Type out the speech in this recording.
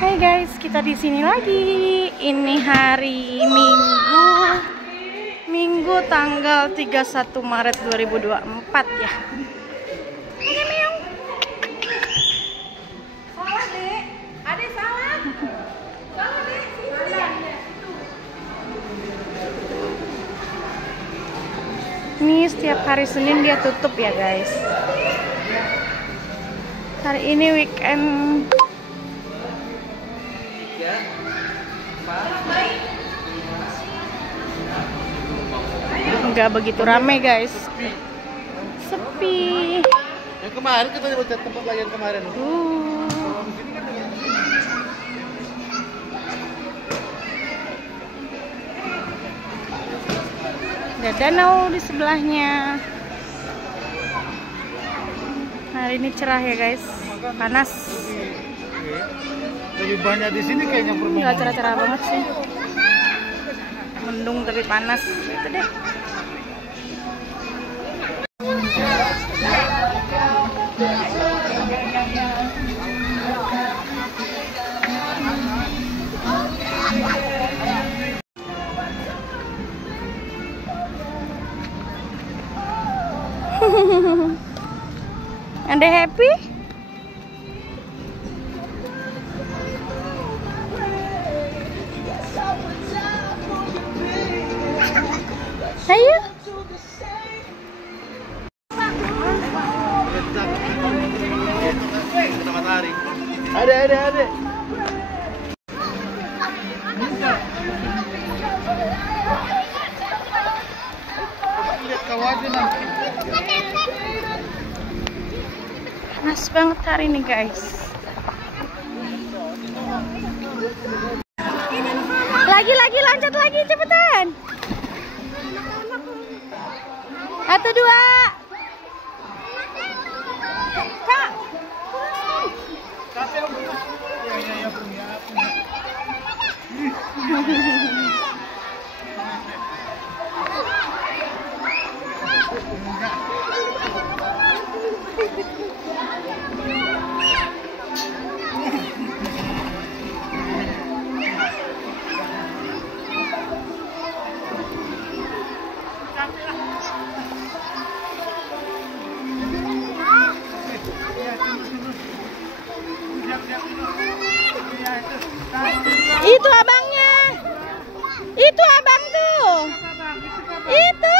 Hai guys, kita di sini lagi. Ini hari Minggu tanggal 31 Maret 2024 ya. Oke, meong. Salah, Dek. Ade salah. Salah, Dek. Ini setiap hari Senin dia tutup ya guys. Hari ini weekend. Enggak begitu rame guys. Sepi. Yang kemarin kita di tempat lagi yang kemarin. Ada danau di sebelahnya. Hari ini cerah ya guys. Panas. Lebih banyak di sini kayaknya perempuan. Enggak cerah-cerah banget sih. Mendung tapi panas. Itu deh. Anda happy? Ayo. Matahari. Ada. Lihat kawasan. Panas banget hari ini guys. Lagi loncat lagi cepetan. 1, 2. Kak. Itu abangnya. Itu abang tuh. Itu.